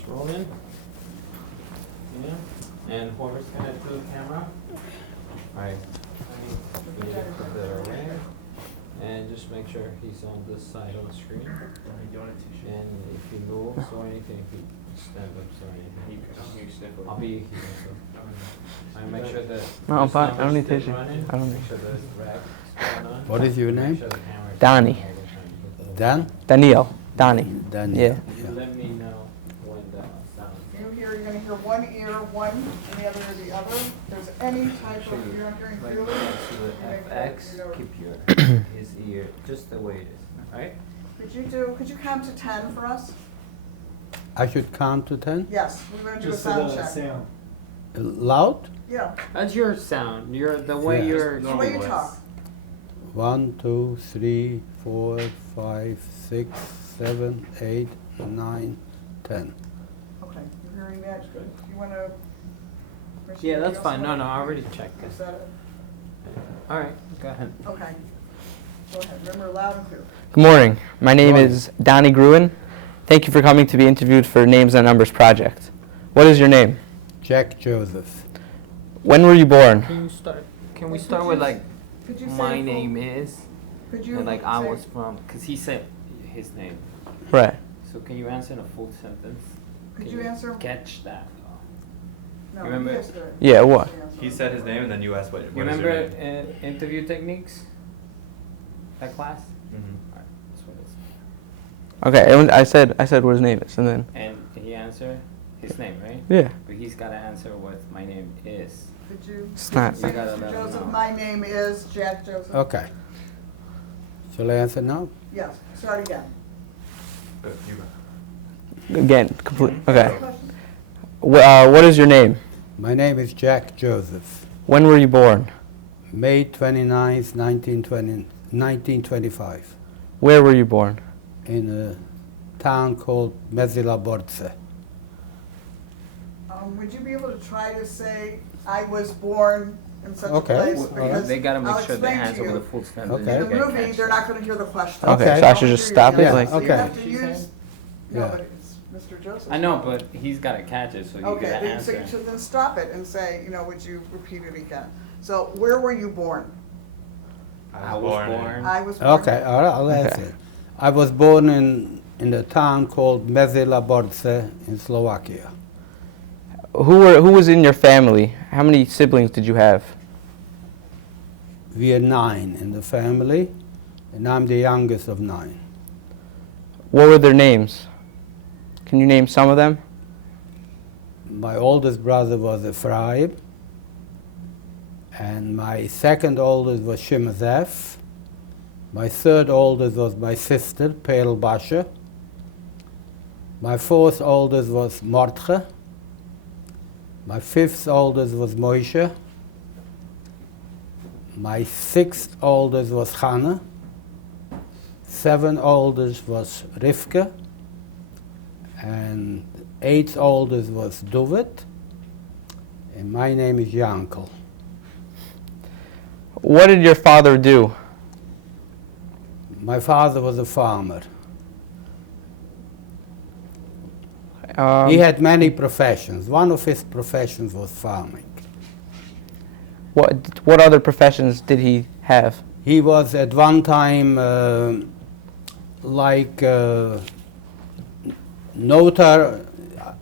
just roll in. Yeah. And whoever's gonna do the camera. Alright. Put that away. And just make sure he's on this side of the screen. And if he moves or anything, if he stands up or anything. I'll be here. So I make sure that. No, I'm fine. I don't need tissue. I don't make sure the rag is going on. What is your name? Make sure the camera is Donnie. on all the time. Dan? Daniel. Donnie. Daniel. Yeah. Let me know when the sound. You're gonna hear one ear, one, and the other ear the other. If there's any type of, you're not hearing Right clearly. next to the you make FX, you know- keep your his ear just the way it is. Alright? Could you count to 10 for us? I should count to 10? Yes, we're gonna do a Just for sound the check. sound. Loud? Yeah, That's your sound. The way Yeah. you're the way you talk. 1, 2, 3, 4, 5, 6, 7, 8, 9, 10. Okay, you're hearing that? You wanna? Yeah, that's fine. No, I already checked Is it. that it? Alright, go ahead. Okay. Go ahead, remember loud and clear. Good morning. My name Morning. is Donnie Gruen. Thank you for coming to be interviewed for Names and Numbers Project. What is your name? Jack Joseph. When were you born? Can we start with like, Could you say my the full- name is, Could you and like I say- was from, cause he said his name. Right. So can you answer in a full sentence? Could Can you answer? Catch that? No, you remember- he has to- Yeah, what? he has to He answer. said his name and then you asked what You is your remember name? interview techniques? That class? Mhm. Alright, that's what it's. Okay, and I said what his name is, and then And he answered his name, right? yeah. But he's gotta answer what my name is. Could you? It's not- Say, You gotta Mr. let him Joseph, know. my name is Jack Joseph. Okay. Shall I answer now? Yes, start again. Good, you go. Again, complete. Okay. Question? What is your name? My name is Jack Joseph. When were you born? May 29th, 1925, Where were you born? in a town called Mezila Borce. Would you be able to try to say, I was born in such a Okay. place? Well, Because They gotta make I'll sure they explain to answer with you. a full sentence. Okay. They In the can't movie, catch they're that. not gonna hear the question. Okay, so I should just stop it, Yeah, like. So you okay. have to She use, said? no, Yeah. but it's Mr. Joseph. I know, but he's gotta catch it, so you Okay, gotta then, so answer. you should then stop it and say, would you repeat it again? So where were you born? I was born. I was born. Okay, all right, I'll answer. I was born in a town called Mezila Borce in Slovakia. Who was in your family? How many siblings did you have? We are 9 in the family, and I'm the youngest of 9. What were their names? Can you name some of them? My oldest brother was Ephraim, and my second oldest was Shemazeph. My third oldest was my sister, Pel Basha. My fourth oldest was Mordche. My fifth oldest was Moshe. My sixth oldest was Hannah. Seventh oldest was Rivka. And eighth oldest was David. And my name is Yankel. What did your father do? My father was a farmer. He had many professions. One of his professions was farming. What other professions did he have? He was at one time like notary.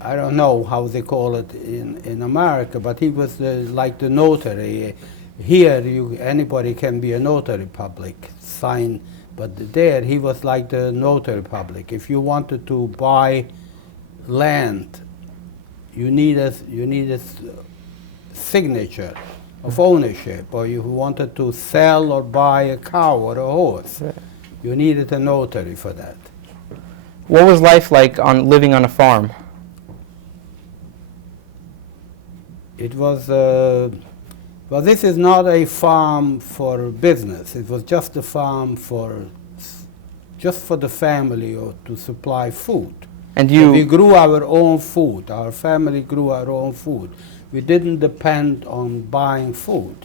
I don't know how they call it in America, but he was like the notary. Here, anybody can be a notary public, sign, but there he was like the notary public. If you wanted to buy land, you need a signature of ownership, or you wanted to sell or buy a cow or a horse, you needed a notary for that. What was life like living on a farm? It was, well, this is not a farm for business. It was just a farm just for the family or to supply food. And So we you, grew our own food. Our family grew our own food. We didn't depend on buying food,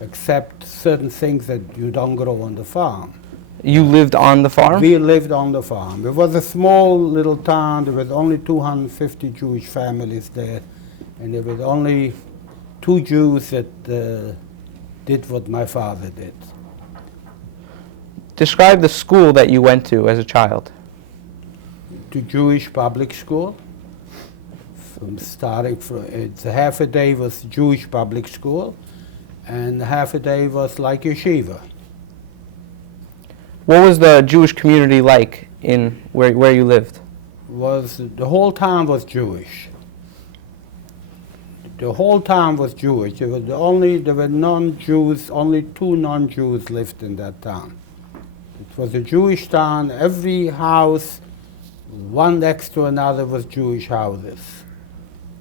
except certain things that you don't grow on the farm. You lived on the farm? We lived on the farm. It was a small little town. There was only 250 Jewish families there, and there was only 2 Jews that did what my father did. Describe the school that you went to as a child. To Jewish public school. It's half a day was Jewish public school, and half a day was like yeshiva. What was the Jewish community like in where you lived? The whole town was Jewish. The whole town was Jewish. There were non-Jews. Only 2 non-Jews lived in that town. It was a Jewish town. Every house, one next to another, was Jewish houses.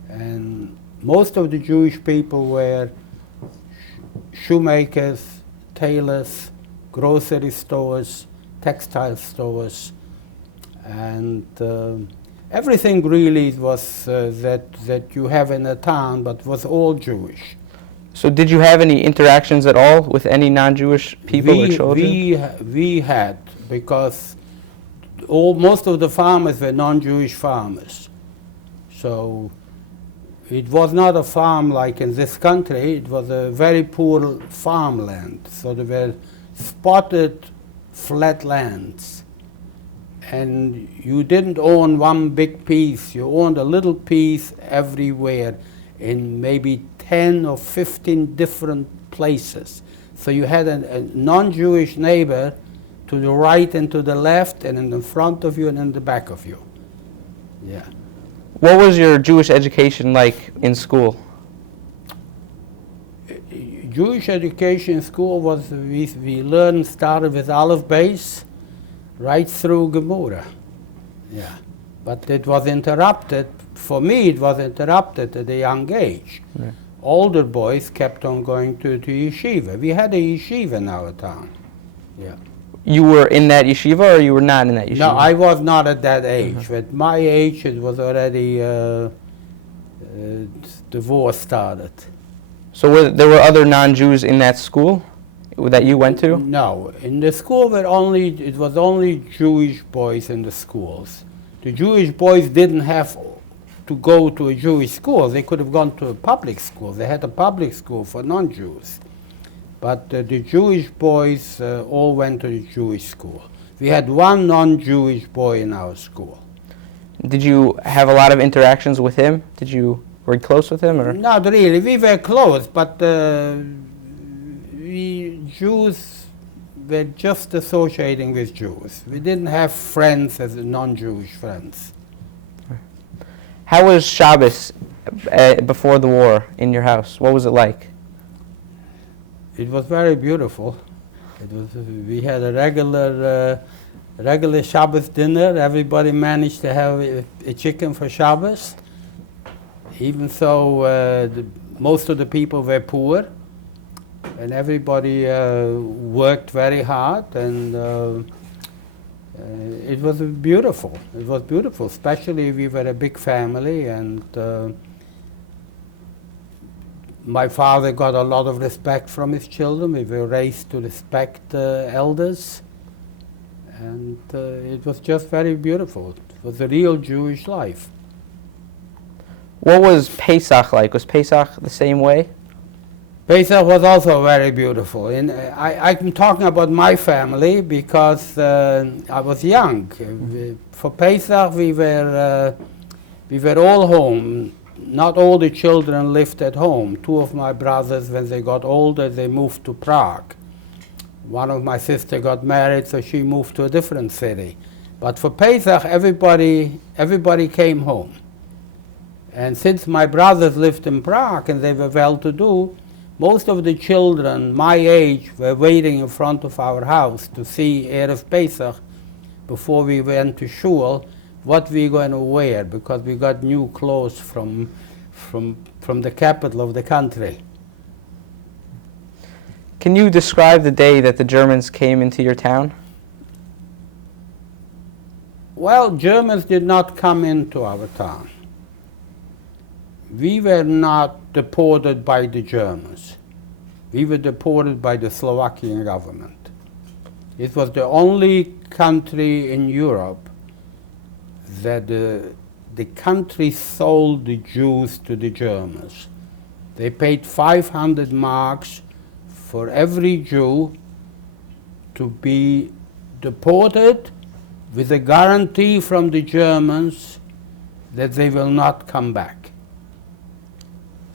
And most of the Jewish people were shoemakers, tailors, grocery stores, textile stores, and everything really was that you have in a town, but was all Jewish. So did you have any interactions at all with any non-Jewish people or children? We had, because most of the farmers were non-Jewish farmers. So it was not a farm like in this country. It was a very poor farmland. So there were spotted flat lands. And you didn't own one big piece. You owned a little piece everywhere in maybe 10 or 15 different places. So you had a non-Jewish neighbor to the right and to the left, and in the front of you and in the back of you. Yeah. What was your Jewish education like in school? Jewish education in school was, we learned, started with Aleph Beis, right through Gemara. Yeah. But it was interrupted, for me it was interrupted at a young age. Yeah. Older boys kept on going to yeshiva. We had a yeshiva in our town. Yeah. You were in that yeshiva or you were not in that yeshiva? No, I was not at that age. At my age, it was already, the war started. So there were other non-Jews in that school that you went to? No, in the school it was only Jewish boys in the schools. The Jewish boys didn't have to go to a Jewish school. They could have gone to a public school. They had a public school for non-Jews. But the Jewish boys all went to the Jewish school. We had one non-Jewish boy in our school. Did you have a lot of interactions with him? Were you close with him? Or? Not really. We were close, but Jews were just associating with Jews. We didn't have friends as non-Jewish friends. How was Shabbos before the war in your house? What was it like? It was very beautiful. We had a regular Shabbos dinner. Everybody managed to have a chicken for Shabbos. Even so, most of the people were poor, and everybody worked very hard, and it was beautiful. It was beautiful, especially we were a big family, and my father got a lot of respect from his children. We were raised to respect elders, and it was just very beautiful. It was a real Jewish life. What was Pesach like? Was Pesach the same way? Pesach was also very beautiful. I'm talking about my family because I was young. For Pesach, we were all home. Not all the children lived at home. 2 of my brothers, when they got older, they moved to Prague. One of my sisters got married, so she moved to a different city. But for Pesach, everybody came home. And since my brothers lived in Prague and they were well-to-do, most of the children my age were waiting in front of our house to see Erev Pesach before we went to shul what we're going to wear, because we got new clothes from the capital of the country. Can you describe the day that the Germans came into your town? Well, Germans did not come into our town. We were not deported by the Germans. We were deported by the Slovakian government. It was the only country in Europe that the country sold the Jews to the Germans. They paid 500 marks for every Jew to be deported with a guarantee from the Germans that they will not come back.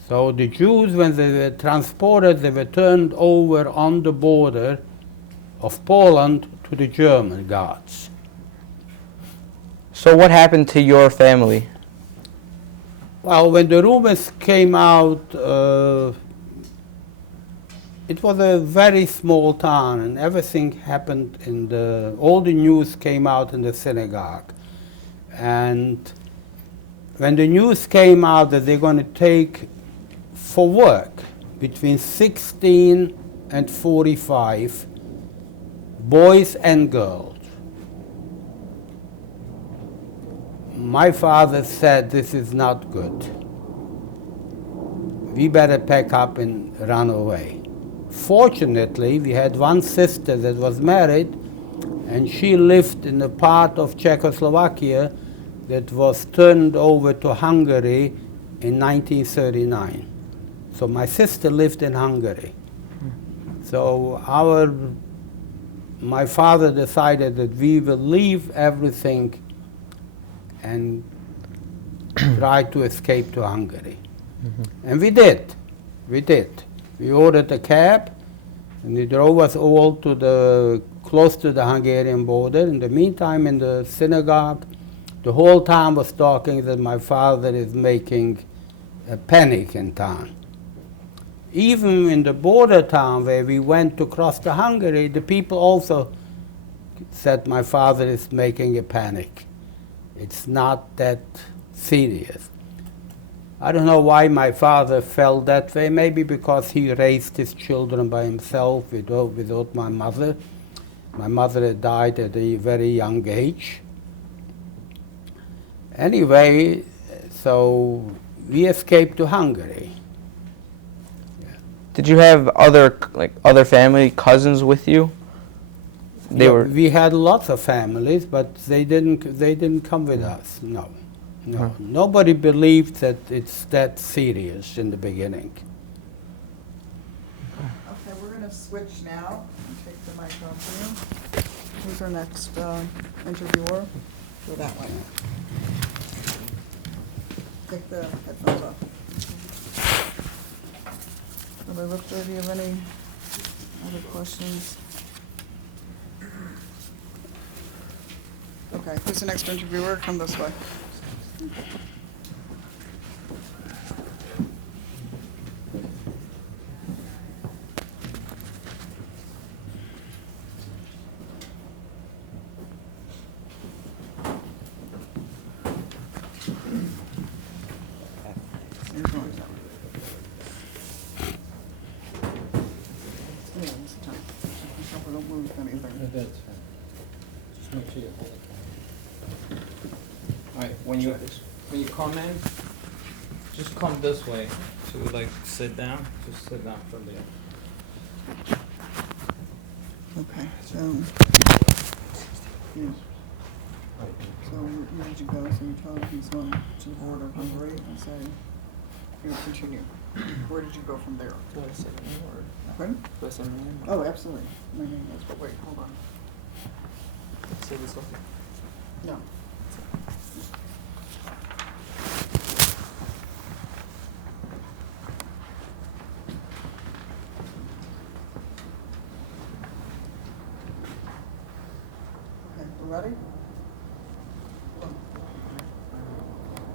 So the Jews, when they were transported, they were turned over on the border of Poland to the German guards. So what happened to your family? Well, when the rumors came out, it was a very small town, and everything happened all the news came out in the synagogue. And when the news came out that they're going to take for work between 16 and 45 boys and girls, my father said, this is not good. We better pack up and run away. Fortunately, we had one sister that was married, and she lived in a part of Czechoslovakia that was turned over to Hungary in 1939. So my sister lived in Hungary. So my father decided that we will leave everything and try to escape to Hungary. And we did. We did. We ordered a cab, and he drove us all close to the Hungarian border. In the meantime, in the synagogue, the whole town was talking that my father is making a panic in town. Even in the border town where we went to cross to Hungary, the people also said my father is making a panic. It's not that serious. I don't know why my father felt that way. Maybe because he raised his children by himself without my mother. My mother died at a very young age. Anyway, so we escaped to Hungary. Did you have other family, cousins with you? We had lots of families, but they didn't come with us. No. Huh. Nobody believed that it's that serious in the beginning. Okay, we're going to switch now and take the mic off for you. Who's our next interviewer? Go that way. Take the headphones off. Everybody look through. Do you have any other questions? Okay, who's the next interviewer? Come this way. Don't move anything. That's fine. Just make sure you hold it. All right, when you come in, just come this way. So we sit down. Just sit down from there. Okay, so, yeah. So where did you go? So you tell him he's going to the border of Hungary and say, you continue. Where did you go from there? Do I say my name or? Pardon? Do I say my name? Oh, absolutely. My name is, but wait, hold on. Say this one. No. Okay, you ready?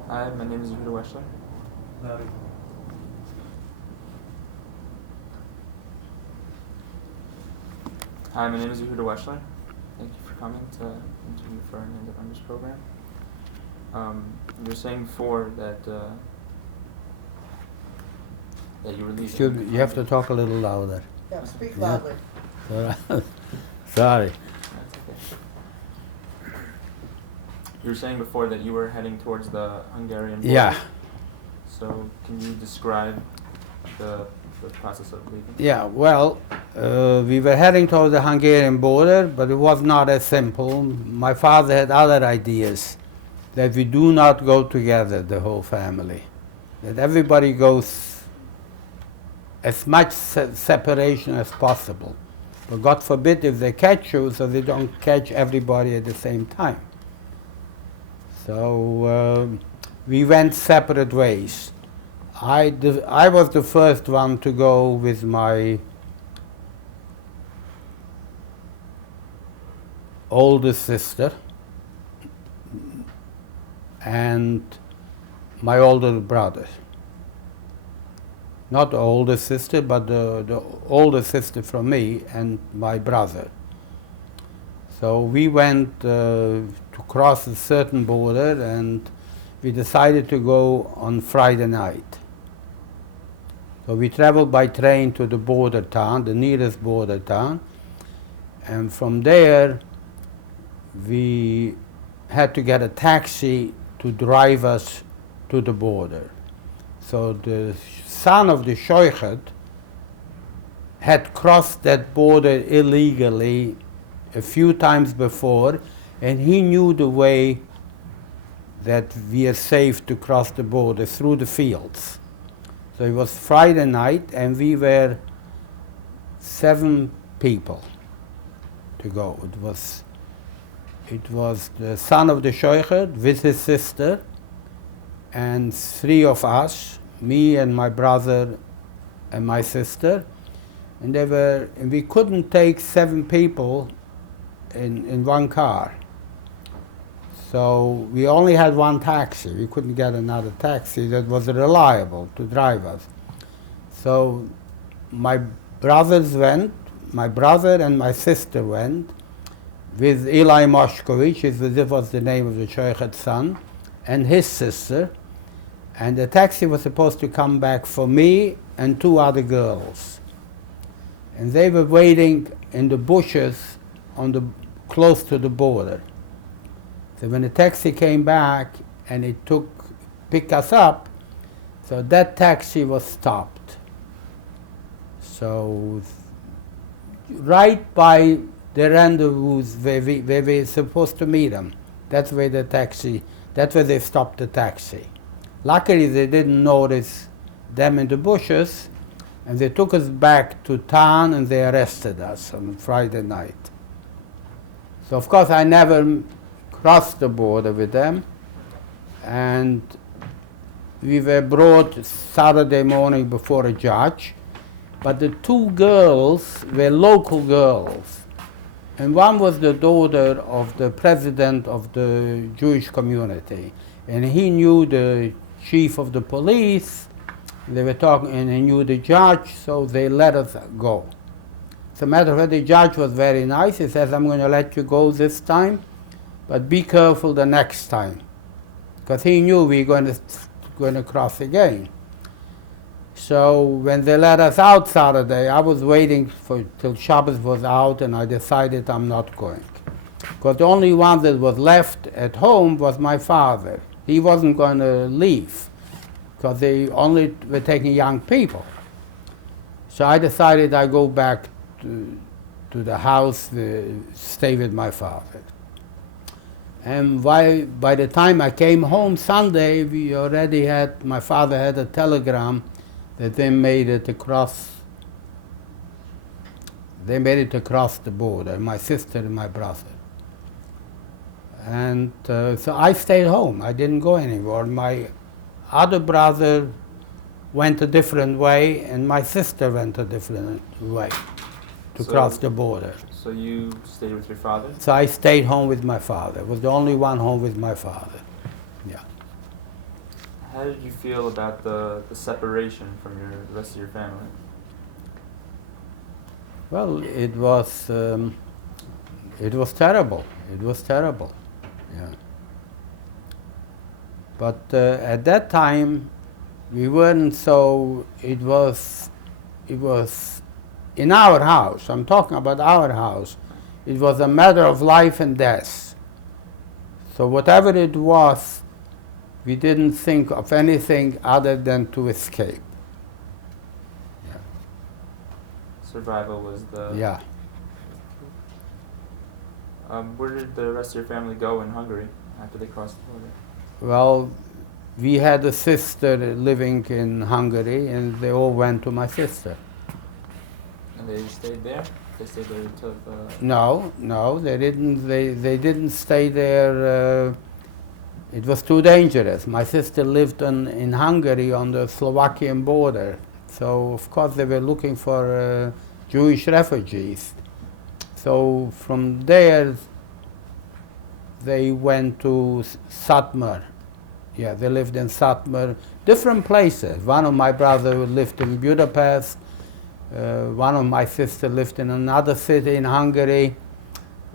Hi, my name is Yehuda Weschler. Hi, my name is Yehuda Weschler. Thank you for coming to interview for our Unedited Numbers program. You were saying before that that you were leaving. You have to talk a little louder. Yeah, speak Yeah. loudly. Sorry. That's okay. You were saying before that you were heading towards the Hungarian border. Yeah. So can you describe the the process of leaving? Yeah, well, we were heading toward the Hungarian border, but it was not as simple. My father had other ideas, that we do not go together, the whole family, that everybody goes as much separation as possible. But God forbid if they catch you, so they don't catch everybody at the same time. So we went separate ways. I was the first one to go with my older sister and my older brother. Not the older sister, but the older sister from me and my brother. So we went to cross a certain border, and we decided to go on Friday night. So we traveled by train to the border town, the nearest border town, and from there we had to get a taxi to drive us to the border. So the son of the Shoichet had crossed that border illegally a few times before, and he knew the way that we are safe to cross the border through the fields. So it was Friday night, and we were 7 people to go. It was the son of the Shoichet with his sister, and 3 of us, me and my brother and my sister, and we couldn't take 7 people in one car. So we only had one taxi. We couldn't get another taxi that was reliable to drive us. So my brothers went, my brother and my sister went with Eli Moshkovich, this was the name of the Shoichet's son, and his sister. And the taxi was supposed to come back for me and 2 other girls. And they were waiting in the bushes close to the border. So when the taxi came back and it picked us up, so that taxi was stopped. So right by the rendezvous where we were supposed to meet them, that's where they stopped the taxi. Luckily they didn't notice them in the bushes, and they took us back to town and they arrested us on Friday night. So of course I never crossed the border with them, and we were brought Saturday morning before a judge, but the 2 girls were local girls, and one was the daughter of the president of the Jewish community, and he knew the chief of the police, they were talking, and he knew the judge, so they let us go. As a matter of fact, the judge was very nice. He says, I'm going to let you go this time, but be careful the next time, because he knew we were going to cross again. So when they let us out Saturday, I was waiting till Shabbos was out, and I decided I'm not going, because the only one that was left at home was my father. He wasn't going to leave, because they only were taking young people. So I decided I'd go back to the house, stay with my father. And by the time I came home Sunday, my father had a telegram that they made it across the border, my sister and my brother. And so I stayed home. I didn't go anywhere. My other brother went a different way, and my sister went a different way to cross the border. So you stayed with your father? So I stayed home with my father. I was the only one home with my father. Yeah. How did you feel about the separation from the rest of your family? Well, it was terrible. It was terrible. Yeah. But at that time, we weren't so. It was in our house. I'm talking about our house. It was a matter of life and death. So whatever it was, we didn't think of anything other than to escape. Yeah. survival was the. Yeah. Where did the rest of your family go in Hungary after they crossed the border? Well, we had a sister living in Hungary, and they all went to my sister. And they stayed there? They stayed there until the. No, they didn't. They didn't stay there. It was too dangerous. My sister lived in Hungary on the Slovakian border, so of course they were looking for Jewish refugees. So from there, they went to Satmar. Yeah, they lived in Satmar, different places. One of my brothers lived in Budapest. One of my sisters lived in another city in Hungary.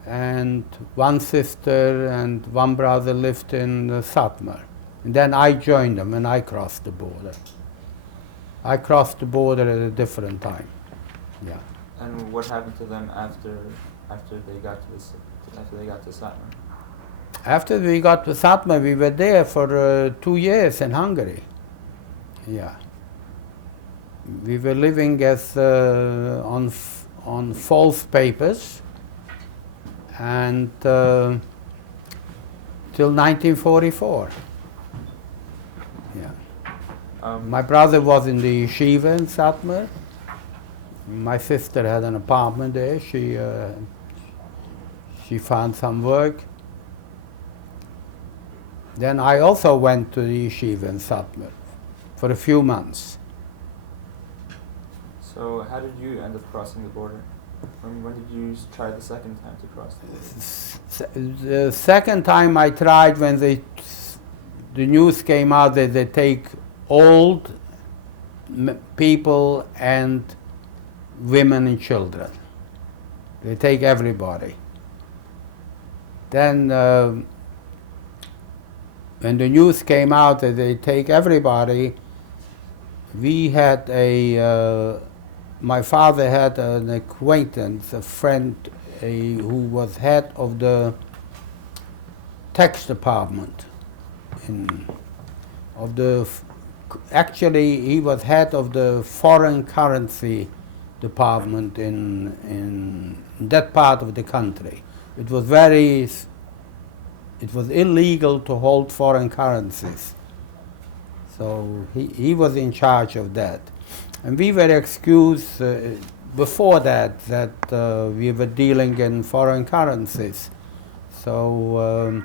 And one sister and one brother lived in Satmar. And then I joined them and I crossed the border. I crossed the border at a different time. Yeah. And what happened to them after they got to Satmar? After we got to Satmar, we were there for 2 years in Hungary. Yeah. We were living as on false papers, and till 1944. Yeah. My brother was in the yeshiva in Satmar. My sister had an apartment there. She found some work. Then I also went to the yeshiva in Satmar for a few months. So how did you end up crossing the border? When did you try the second time to cross the border? The second time I tried when the news came out that they take old people and women and children. They take everybody. Then when the news came out that they take everybody, we had my father had an acquaintance, a friend, who was head of the tax department. Actually, he was head of the foreign currency department in that part of the country. It was illegal to hold foreign currencies. So he was in charge of that. And we were excused before that we were dealing in foreign currencies. So